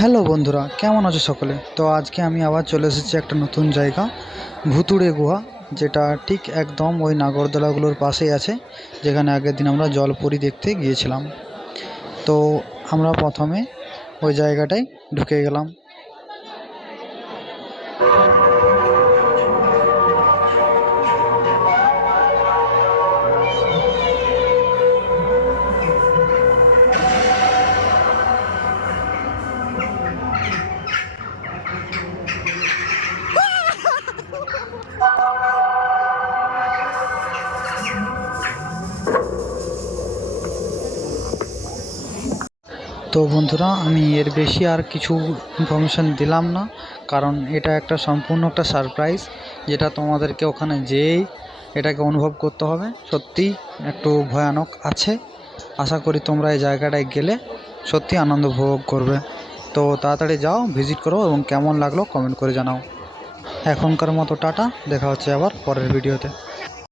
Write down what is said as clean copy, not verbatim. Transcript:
Hello বন্ধুরা, কেমন আছো সকলে? তো আজকে আমি আবার চলে এসেছি একটা নতুন জায়গা, ভুতুড়ে গুহা, যেটা ঠিক একদম ওই নাগরদোলাগুলোর পাশেই আছে, যেখানে আগের দিন আমরা জলপরি দেখতে গিয়েছিলাম। তো আমরা প্রথমে ওই জায়গাটায় ঢুকে গেলাম। তো বন্ধুরা, আমি এর বেশি আর কিছু ইনফরমেশান দিলাম না, কারণ এটা একটা সম্পূর্ণ একটা সারপ্রাইজ, যেটা তোমাদেরকে ওখানে যেয়েই এটাকে অনুভব করতে হবে। সত্যিই একটু ভয়ানক আছে। আশা করি তোমরা এই জায়গাটায় গেলে সত্যি আনন্দ উপভোগ করবে। তো তাড়াতাড়ি যাও, ভিজিট করো এবং কেমন লাগলো কমেন্ট করে জানাও। এখনকার মতো টাটা, দেখা হচ্ছে আবার পরের ভিডিওতে।